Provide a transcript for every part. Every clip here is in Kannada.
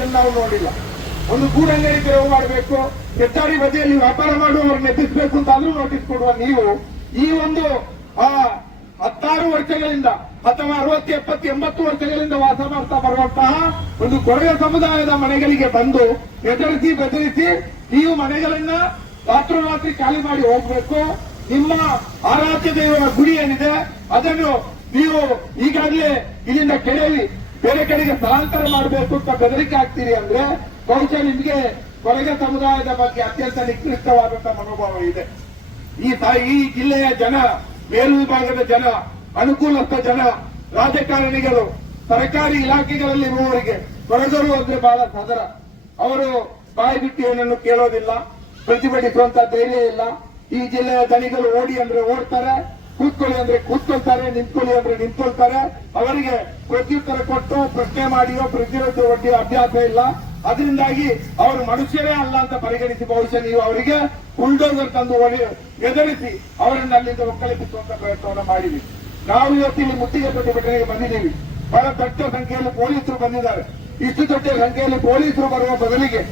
ಅದನ್ನ ನಾವು ನೋಡಿಲ್ಲ. ಒಂದು ಗೂಡಂಗಡಿ ತೆರವು ಮಾಡಬೇಕು ಹೆದ್ದಾರಿ ಬದಿಯಲ್ಲಿ ವ್ಯಾಪಾರ ಮಾಡುವವರು ಎಬ್ಬಿಸಬೇಕು ಅಂತ ಆದ್ರೂ ನೋಟಿಸ್ ಕೊಡುವ ನೀವು, ಈ ಒಂದು, ಆ, ಹತ್ತಾರು ವರ್ಷಗಳಿಂದ ಅಥವಾ ಅರವತ್ತು, ಎಪ್ಪತ್ತು, ಎಂಬತ್ತು ವರ್ಷಗಳಿಂದ ವಾಸ ಮಾಡ್ತಾ ಬರುವಂತಹ ಒಂದು ಕೊರಗ ಸಮುದಾಯದ ಮನೆಗಳಿಗೆ ಬಂದು ಹೆದರಿಸಿ, ಬೆದರಿಸಿ ನೀವು ಮನೆಗಳನ್ನ ರಾತ್ರೋರಾತ್ರಿ ಖಾಲಿ ಮಾಡಿ ಹೋಗ್ಬೇಕು. ನಿಮ್ಮ ಆರಾಧ್ಯ ದೇವರ ಗುಡಿ ಏನಿದೆ, ಅದನ್ನು ನೀವು ಈಗಾಗಲೇ ಇಲ್ಲಿಂದ ಕೆಡವಿ ಬೇರೆ ಕಡೆಗೆ ಸ್ಥಳಾಂತರ ಮಾಡಬೇಕು ಅಂತ ಬೆದರಿಕೆ ಆಗ್ತೀರಿ ಅಂದ್ರೆ ಬಹುಶಃ ನಿಮಗೆ ಕೊರಗ ಸಮುದಾಯದ ಬಗ್ಗೆ ಅತ್ಯಂತ ನಿಕೃಷ್ಟವಾದಂತಹ ಮನೋಭಾವ ಇದೆ. ಈ ಈ ಜಿಲ್ಲೆಯ ಜನ, ಮೇಲ್ವಿಭಾಗದ ಜನ, ಅನುಕೂಲಸ್ಥ ಜನ, ರಾಜಕಾರಣಿಗಳು, ಸರ್ಕಾರಿ ಇಲಾಖೆಗಳಲ್ಲಿರುವವರಿಗೆ ಕೊರಗರು ಅಂದ್ರೆ ಬಹಳ ಸದರ. ಅವರು ಬಾಯಿ ಬಿಟ್ಟು ಏನನ್ನು ಕೇಳೋದಿಲ್ಲ, ಪ್ರತಿಭಟಿಸುವಂತ ಧೈರ್ಯ ಇಲ್ಲ. ಈ ಜಿಲ್ಲೆಯ ದನಿಗಳು ಓಡಿ ಅಂದ್ರೆ ಓಡ್ತಾರೆ. ಕೂತ್ಕೊಳ್ಳಿ ಅಂದ್ರೆ ಕೂತ್ಕೊಳ್ತಾರೆ, ನಿಂತ್ಕೊಳ್ಳಿ ಅಂದ್ರೆ ನಿಂತ್ಕೊಳ್ತಾರೆ. ಅವರಿಗೆ ಪ್ರತ್ಯುತ್ತರ ಕೊಟ್ಟು ಪ್ರಶ್ನೆ ಮಾಡಿಯೋ ಪ್ರತಿರೋಧ ಒಡ್ಡಿಯೋ ಅಭ್ಯಾಸ ಇಲ್ಲ. ಅದರಿಂದಾಗಿ ಅವರು ಮನುಷ್ಯರೇ ಅಲ್ಲ ಅಂತ ಪರಿಗಣಿಸಿ ಬಹುಶಃ ನೀವು ಅವರಿಗೆ ಬುಲ್ಡೋಸರ್ ತಂದು ಎದುರಿಸಿ ಅವರನ್ನು ಅಲ್ಲಿಂದ ಒಕ್ಕಲಿಸುವಂತ ಪ್ರಯತ್ನವನ್ನು ಮಾಡಿದ್ವಿ ನಾವು ಇವತ್ತು ಇಲ್ಲಿ ಮುತ್ತಿಗೆ ಪ್ರತಿಭಟನೆಗೆ ಬಂದಿದ್ದೀವಿ. ಬಹಳ ದೊಡ್ಡ ಸಂಖ್ಯೆಯಲ್ಲಿ ಪೊಲೀಸರು ಬಂದಿದ್ದಾರೆ. ಇಷ್ಟು ದೊಡ್ಡ ಸಂಖ್ಯೆಯಲ್ಲಿ ಪೊಲೀಸರು ಬರುವ ಬದಲಿಗೆ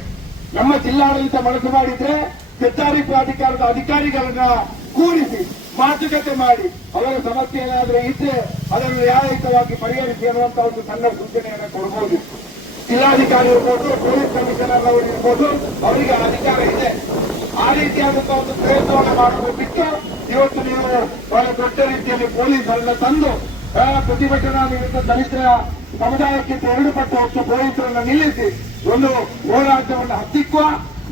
ನಮ್ಮ ಜಿಲ್ಲಾಡಳಿತ ಮನಸ್ಸು ಮಾಡಿದ್ರೆ, ಹೆದ್ದಾರಿ ಪ್ರಾಧಿಕಾರದ ಅಧಿಕಾರಿಗಳನ್ನ ಕೂರಿಸಿ ಮಾತುಕತೆ ಮಾಡಿ, ಅವರ ಸಮಸ್ಯೆ ಏನಾದರೂ ಇದ್ರೆ ಅದನ್ನು ನ್ಯಾಯಯುತವಾಗಿ ಪರಿಹರಿಸಿ ಅನ್ನುವಂತ ಒಂದು ಸಣ್ಣ ಸೂಚನೆಯನ್ನು ಕೊಡಬಹುದು ಜಿಲ್ಲಾಧಿಕಾರಿ ಇರ್ಬೋದು ಪೊಲೀಸ್ ಕಮಿಷನರ್ ಅವರು ಇರ್ಬೋದು, ಅವರಿಗೆ ಅಧಿಕಾರ ಇದೆ. ಆ ರೀತಿಯಾದಂತಹ ಒಂದು ಪ್ರಯತ್ನವನ್ನು ಮಾಡಬೇಕಿತ್ತು ಇವತ್ತು ನೀವು ಬಹಳ ದೊಡ್ಡ ರೀತಿಯಲ್ಲಿ ಪೊಲೀಸರನ್ನ ತಂದು ಪ್ರತಿಭಟನಾ ನಿಮಿತ್ತ ದಲಿತರ ಸಮುದಾಯಕ್ಕೆ ಎರಡು ಪಟ್ಟು ಹೆಚ್ಚು ಪೊಲೀಸರನ್ನು ನಿಲ್ಲಿಸಿ, ಒಂದು ಹೋರಾಟವನ್ನು ಹತ್ತಿಕ್ಕುವ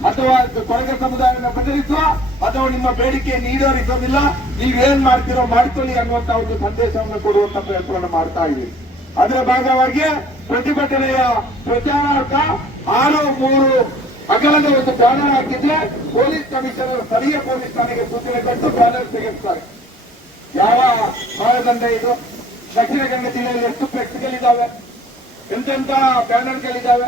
ಅಥವಾ ಕೊರಗ ಸಮುದಾಯವನ್ನು ಬೆದರಿಸುವ ಅಥವಾ ನಿಮ್ಮ ಬೇಡಿಕೆ ಈಡೇರಿಸೋದಿಲ್ಲ ನೀವೇನ್ ಮಾಡ್ತೀರೋ ಮಾಡ್ಕೊಳ್ಳಿ ಅನ್ನುವಂತ ಒಂದು ಸಂದೇಶವನ್ನು ಕೊಡುವಂತ ಪ್ರಯತ್ನವನ್ನು ಮಾಡ್ತಾ ಇದ್ದೀವಿ. ಅದರ ಭಾಗವಾಗಿ ಪ್ರತಿಭಟನೆಯ ಪ್ರಚಾರಾರ್ಥ ಆರು ಮೂರು ಅಗಲದ ಒಂದು ಬ್ಯಾನರ್ ಹಾಕಿದ್ರೆ ಪೊಲೀಸ್ ಕಮಿಷನರ್ ಸ್ಥಳೀಯ ಪೊಲೀಸ್ ಠಾಣೆಗೆ ಸೂಚನೆ ಕೊಟ್ಟು ಬ್ಯಾನರ್ ತೆಗೆಸ್ತಾರೆ. ಯಾವ ಮಾನದಂಡ ಇದು? ದಕ್ಷಿಣ ಕನ್ನಡ ಜಿಲ್ಲೆಯಲ್ಲಿ ಎಷ್ಟು ಫ್ಲೆಕ್ಸ್ಗಳಿದ್ದಾವೆ? ಎಂತೆಂತ ಬ್ಯಾನರ್ಗಳಿದ್ದಾವೆ?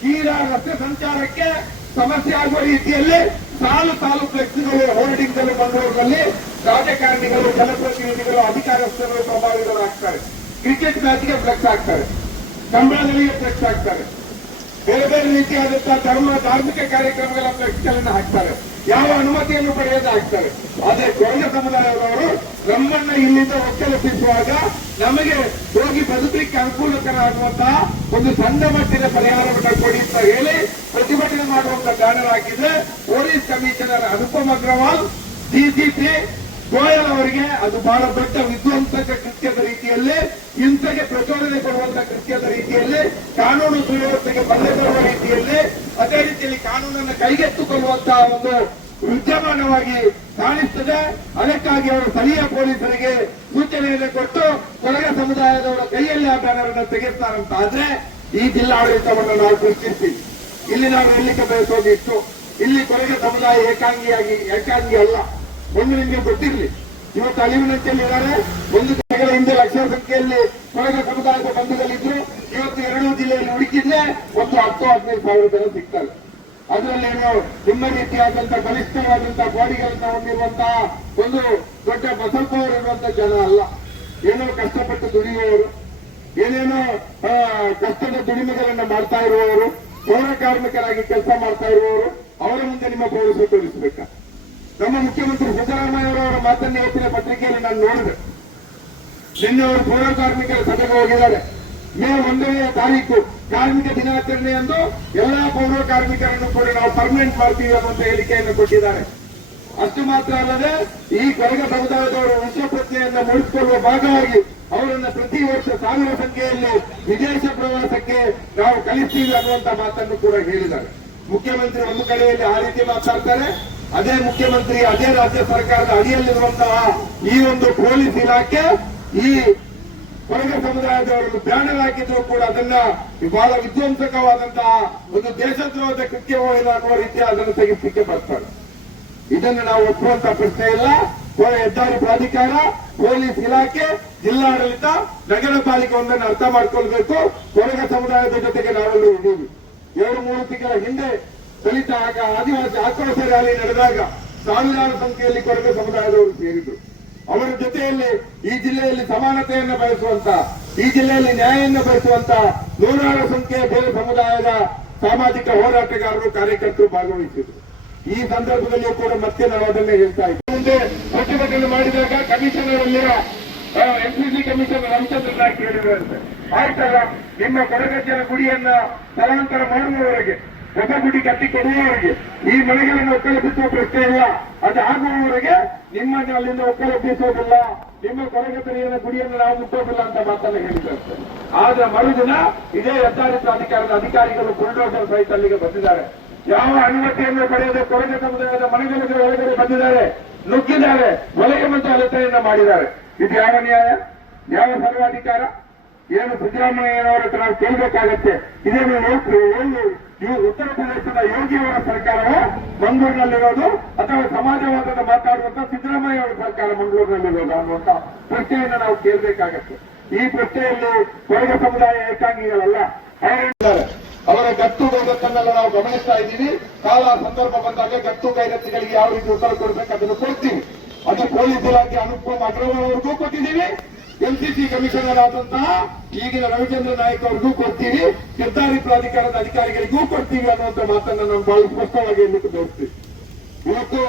ತೀರಾ ರಸ್ತೆ ಸಂಚಾರಕ್ಕೆ ಸಮಸ್ಯೆ ಆಗುವ ರೀತಿಯಲ್ಲಿ ಸಾಲು ಸಾಲು ಫ್ಲೆಕ್ಸ್ಗಳು ಹೋರ್ಡಿಂಗ್ ಅಲ್ಲಿ ಬಂದವರಲ್ಲಿ ರಾಜಕಾರಣಿಗಳು, ಜನಪ್ರತಿನಿಧಿಗಳು, ಅಧಿಕಾರಸ್ಥರು ಪ್ರಭಾವಿಗಳು ಆಗ್ತಾರೆ. ಕ್ರಿಕೆಟ್ ಮ್ಯಾಚ್ಗೆ ಫ್ಲೆಕ್ಸ್ ಆಗ್ತಾರೆ. ಕಂಬಳಗಳಿಗೆ ಫ್ಲೆಕ್ಸ್ ಆಗ್ತಾರೆ. ಬೇರೆ ಬೇರೆ ರೀತಿಯಾದಂತಹ ಧರ್ಮ, ಧಾರ್ಮಿಕ ಕಾರ್ಯಕ್ರಮಗಳ ಫ್ಲೆಕ್ಸ್ಗಳನ್ನು ಹಾಕ್ತಾರೆ. ಯಾವ ಅನುಮತಿಯನ್ನು ಪಡೆಯದೆ ಆಗ್ತಾರೆ ಆದ್ರೆ ಕೊರಗ ಸಮುದಾಯದವರು ನಮ್ಮನ್ನ ಇಲ್ಲಿಂದ ಒಕ್ಕಲಿಸುವಾಗ ನಮಗೆ ಹೋಗಿ ಬದುಕಲಿಕ್ಕೆ ಅನುಕೂಲಕರ ಆಗುವಂತಹ ಒಂದು ಸಣ್ಣ ಮಟ್ಟಿನ ಪರಿಹಾರವನ್ನು ಕೊಡಿ ಅಂತ ಹೇಳಿ ಪ್ರತಿಭಟನೆ ಮಾಡುವಂತ ಬ್ಯಾನರ್ ಹಾಕಿದ್ರೆ police commissioner Anupam Agarwal DCP Goyal ಅವರಿಗೆ ಅದು ಬಹಳ ದೊಡ್ಡ ವಿಧ್ವಂಸಕ ಕೃತ್ಯದ ರೀತಿಯಲ್ಲಿ, ಹಿಂಸೆಗೆ ಪ್ರಚೋದನೆ ಕೊಡುವಂತ ಕೃತ್ಯದ ರೀತಿಯಲ್ಲಿ, ಕಾನೂನು ಸುವ್ಯವಸ್ಥೆಗೆ ಬಲ್ಲೆ ಬರುವ ರೀತಿಯಲ್ಲಿ, ಅದೇ ರೀತಿಯಲ್ಲಿ ಕಾನೂನನ್ನು ಕೈಗೆತ್ತಿಕೊಳ್ಳುವಂತಹ ಒಂದು ವಿದ್ಯಮಾನವಾಗಿ ಕಾಣಿಸ್ತದೆ. ಅದಕ್ಕಾಗಿ ಅವರು ಸ್ಥಳೀಯ ಪೊಲೀಸರಿಗೆ ಸೂಚನೆಯನ್ನು ಕೊಟ್ಟು ಕೊರಗ ಸಮುದಾಯದವರ ಕೈಯಲ್ಲಿ ಆ ಬ್ಯಾನರ್ ಅನ್ನು ಈ ಜಿಲ್ಲಾಡಳಿತವನ್ನು ನಾವು ಪ್ರಶ್ನಿಸ್ತೀವಿ ಇಲ್ಲಿ ನಾವು ಹೇಳಲಿಕ್ಕೆ ಬಯಸೋದಿತ್ತು. ಇಲ್ಲಿ ಕೊರಗ ಸಮುದಾಯ ಏಕಾಂಗಿಯಾಗಿ, ಏಕಾಂಗಿ ಅಲ್ಲ. ಒಂದು ನಿಮಗೆ ಗೊತ್ತಿರಲಿ. ಇವತ್ತು ಅಲಿವಿನಂತೆಯಲ್ಲಿದ್ದಾರೆ ಒಂದು ಕಡೆಗಳ ಹಿಂದೆ ಲಕ್ಷ ಸಂಖ್ಯೆಯಲ್ಲಿ ಕೊರಗ ಸಮುದಾಯದ ಬಂಧುಗಳಿದ್ರು. ಇವತ್ತು ಎರಡೂ ಜಿಲ್ಲೆಯಲ್ಲಿ ಹುಡುಕಿದ್ರೆ ಒಂದು ಹತ್ತು, ಹದಿನೈದು ಸಾವಿರ ಜನ ಸಿಗ್ತಾರೆ. ಅದರಲ್ಲೇನು ನಿಮ್ಮ ರೀತಿಯಾದಂತಹ ಬಲಿಷ್ಠವಾದಂತಹ ಬಾಡಿಗಳನ್ನ ಹೊಂದಿರುವಂತಹ ಒಂದು ದೊಡ್ಡ ಬಸಲ್ಪವರು ಇರುವಂತಹ ಜನ ಅಲ್ಲ. ಏನೋ ಕಷ್ಟಪಟ್ಟು ದುಡಿಯುವವರು. ಏನೇನೋ ಕಷ್ಟದ ದುಡಿಮೆಗಳನ್ನ ಮಾಡ್ತಾ ಇರುವವರು. ಪೌರ ಕಾರ್ಮಿಕರಾಗಿ ಕೆಲಸ ಮಾಡ್ತಾ ಇರುವವರು, ಅವರ ಮುಂದೆ ನಿಮ್ಮ ಪೌರಸ್ವ ತೋರಿಸಬೇಕಾ. ನಮ್ಮ ಮುಖ್ಯಮಂತ್ರಿ ಸಿದ್ದರಾಮಯ್ಯವರವರ ಮಾತನ್ನ ಇವತ್ತಿನ ಪತ್ರಿಕೆಯಲ್ಲಿ ನಾನು ನೋಡಿದೆ. ನಿನ್ನೆ ಅವರು ಪೌರ ಕಾರ್ಮಿಕರ ಸಭೆಗೆ ಹೋಗಿದ್ದಾರೆ. ಮೇ ಒಂದನೇ ತಾರೀಕು, ಕಾರ್ಮಿಕ ದಿನಾಚರಣೆ ಎಂದು ಎಲ್ಲಾ ಪೌರ ಕಾರ್ಮಿಕರನ್ನು ಕೂಡ ನಾವು ಪರ್ಮನೆಂಟ್ ಮಾಡ್ತೀವಿ ಅನ್ನುವಂತ ಹೇಳಿಕೆಯನ್ನು ಕೊಟ್ಟಿದ್ದಾರೆ. ಅಷ್ಟು ಮಾತ್ರ ಅಲ್ಲದೆ ಈ ಕೊರಗ ಸಮುದಾಯದವರು ವಿಶ್ವ ಪ್ರಜ್ಞೆಯನ್ನು ಮೂಡಿಸಿಕೊಳ್ಳುವ ಭಾಗವಾಗಿ ಅವರನ್ನ ಪ್ರತಿ ವರ್ಷ ಸಾವಿರ ಸಂಖ್ಯೆಯಲ್ಲಿ ವಿದೇಶ ಪ್ರವಾಸಕ್ಕೆ ನಾವು ಕಲಿಸ್ತೀವಿ ಅನ್ನುವಂತ ಮಾತನ್ನು ಕೂಡ ಹೇಳಿದ್ದಾರೆ. ಮುಖ್ಯಮಂತ್ರಿ ಒಂದು ಕಡೆಯಲ್ಲಿ ಆ ರೀತಿ ಮಾತಾಡ್ತಾರೆ. ಅದೇ ಮುಖ್ಯಮಂತ್ರಿ, ಅದೇ ರಾಜ್ಯ ಸರ್ಕಾರದ ಅಡಿಯಲ್ಲಿರುವಂತಹ ಈ ಒಂದು ಪೊಲೀಸ್ ಇಲಾಖೆ ಈ ಹೊರಗ ಸಮುದಾಯದವರನ್ನು ಬ್ಯಾನರ್ ಕೂಡ ಅದನ್ನ ಬಹಳ ವಿಧ್ವಂಸಕವಾದಂತಹ ಒಂದು ದೇಶದ್ರೋಹದ ಕೃತ್ಯವೋ ಅನ್ನುವ ರೀತಿ ಅದನ್ನು ತೆಗೆಸಲಿಕ್ಕೆ ಬರ್ತಾರೆ. ಇದನ್ನು ನಾವು ಒಪ್ಪುವಂತ ಪ್ರಶ್ನೆ ಇಲ್ಲ. ಹೆದ್ದಾರಿ ಪ್ರಾಧಿಕಾರ, ಪೊಲೀಸ್ ಇಲಾಖೆ, ಜಿಲ್ಲಾಡಳಿತ ನಗರ ಪಾಲಿಕೆ ಒಂದನ್ನು ಅರ್ಥ ಮಾಡ್ಕೊಳ್ಬೇಕು. ಕೊರಗ ಸಮುದಾಯದ ಜೊತೆಗೆ ನಾವೆಲ್ಲರೂ ಇದ್ದೀವಿ. ಎರಡು, ಮೂರು ತಿಂಗಳ ಹಿಂದೆ ದಲಿತ ಆಗ ಆದಿವಾಸಿ ಆಕ್ರೋಶ ರ್ಯಾಲಿ ನಡೆದಾಗ ಸಾವಿರಾರು ಸಂಖ್ಯೆಯಲ್ಲಿ ಕೊರಗ ಸಮುದಾಯದವರು ಸೇರಿದ್ರು. ಅವರ ಜೊತೆಯಲ್ಲಿ ಈ ಜಿಲ್ಲೆಯಲ್ಲಿ ಸಮಾನತೆಯನ್ನು ಬಯಸುವಂತ ಈ ಜಿಲ್ಲೆಯಲ್ಲಿ ನ್ಯಾಯವನ್ನು ಬಯಸುವಂತ ನೂರಾರು ಸಂಖ್ಯೆಯ ಬೇರೆ ಸಮುದಾಯದ ಸಾಮಾಜಿಕ ಹೋರಾಟಗಾರರು, ಕಾರ್ಯಕರ್ತರು ಭಾಗವಹಿಸಿದ್ರು. ಈ ಸಂದರ್ಭದಲ್ಲಿ ಕೂಡ ಮತ್ತೆ ನಾವು ಅದನ್ನೇ ಹೇಳ್ತಾ ಇದ್ದೀವಿ ಮುಂದೆ ಪ್ರತಿಭಟನೆ ಮಾಡಿದಾಗ ಕಮಿಷನರ್ ಅಲ್ಲಿರೋ ಎನ್ಸಿಸಿ ಕಮಿಷನರ್ ರಾಮಚಂದ್ರ ನಾಯ್ಕ ಹೇಳಿದ್ರಂತೆ ಆಯ್ತಲ್ಲ, ನಿಮ್ಮ ಕೊಡಗಜ್ಜನ ಗುಡಿಯನ್ನ ಸ್ಥಳಾಂತರ ಮಾಡುವವರೆಗೆ ಹೊಸ ಗುಡಿ ಕಟ್ಟಿ ಕೊಡುವವರೆಗೆ, ಈ ಮನೆಗಳನ್ನು ಒಕ್ಕಲಿಸುವ ಪ್ರಶ್ನೆ ಇಲ್ಲ. ಅದು ಆಗುವವರೆಗೆ ನಿಮ್ಮನ್ನ ಅಲ್ಲಿಂದ ಒಕ್ಕಲೆಬ್ಬಿಸೋದಿಲ್ಲ ನಿಮ್ಮ ಕೊಡಗಜ್ಜನ ಗುಡಿಯನ್ನು ನಾವು ಮುಟ್ಟೋದಿಲ್ಲ ಅಂತ ಮಾತನ್ನ ಹೇಳಿದ್ದಾರೆ. ಆದ್ರೆ ಮರುದಿನ ಇದೇ ಹೆದ್ದಾರಿ ಪ್ರಾಧಿಕಾರದ ಅಧಿಕಾರಿಗಳು ಬುಲ್ಡೋಸರ್ ಸಹಿತ ಅಲ್ಲಿಗೆ ಬಂದಿದ್ದಾರೆ. ಯಾವ ಅನುಮತಿಯನ್ನು ಪಡೆಯದೆ ಕೊರಗೆ ಸಮುದಾಯದ ಮನೆಗಳಿಗೆ ಒಳಗಡೆ ಬಂದಿದ್ದಾರೆ, ನುಗ್ಗಿದ್ದಾರೆ ಒಳಗೆ ಮತ್ತು ಅಲತೆಯನ್ನ ಮಾಡಿದ್ದಾರೆ. ಇದು ಯಾವ ನ್ಯಾಯ? ಯಾವ ಸರ್ವಾಧಿಕಾರ? ಏನು ಸಿದ್ದರಾಮಯ್ಯನವರ ಹತ್ರ ನಾವು ಕೇಳಬೇಕಾಗತ್ತೆ. ಇದೇನು ಏನು ಇವು ಉತ್ತರ ಪ್ರದೇಶದ ಯೋಗಿಯವರ ಸರ್ಕಾರವೋ, ಮಂಗಳೂರಿನಲ್ಲಿರೋದು, ಅಥವಾ ಸಮಾಜವಾದದ ಮಾತಾಡುವಂತ ಸಿದ್ದರಾಮಯ್ಯ ಅವರ ಸರ್ಕಾರ ಮಂಗಳೂರಿನಲ್ಲಿರೋದು ಅನ್ನುವಂತ ಪ್ರಶ್ನೆಯನ್ನು ನಾವು ಕೇಳಬೇಕಾಗತ್ತೆ. ಈ ಪ್ರಶ್ನೆಯಲ್ಲಿ ಕೊರಗ ಸಮುದಾಯ ಏಕಾಂಗಿಗಳಲ್ಲ. ಅವರ ಗಟ್ಟು ಗೈರತ್ತನ್ನೆಲ್ಲ ನಾವು ಗಮನಿಸ್ತಾ ಇದ್ದೀವಿ. ಕಾಲ ಸಂದರ್ಭ ಬಂದಾಗ ಗಟ್ಟು ಗೈರತ್ತಿಗಳಿಗೆ ಯಾವ ರೀತಿ ಉತ್ತರ ಕೊಡಬೇಕು ಅದನ್ನು ಕೊಡ್ತೀವಿ. ಅದು ಪೊಲೀಸ್ ಇಲಾಖೆ ಅನುಪಮ ಅಗ್ರವಾಲ್ ಅವ್ರಿಗೂ ಕೊಟ್ಟಿದ್ದೀವಿ. ಎನ್ಸಿಸಿ ಕಮಿಷನರ್ ಆದಂತಹ ಈಗಿನ ರವಿಚಂದ್ರ ನಾಯಕ್ ಅವ್ರಿಗೂ ಕೊಡ್ತೀವಿ. ಹೆದ್ದಾರಿ ಪ್ರಾಧಿಕಾರದ ಅಧಿಕಾರಿಗಳಿಗೂ ಕೊಡ್ತೀವಿ ಅನ್ನುವಂತ ಮಾತನ್ನ ನಾವು ಬಹಳ ಸ್ಪಷ್ಟವಾಗಿ ಹೇಳಲಿಕ್ಕೆ ಬಯಸ್ತೀವಿ. ಇವತ್ತು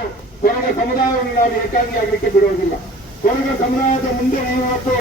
ಕೊರಗ ಸಮುದಾಯವನ್ನು ನಾವು ಏಕಾಂಗಿ ಆಗಲಿಕ್ಕೆ ಬಿಡೋದಿಲ್ಲ. ಕೊರಗ ಸಮುದಾಯದ ಮುಂದೆ ಇವತ್ತು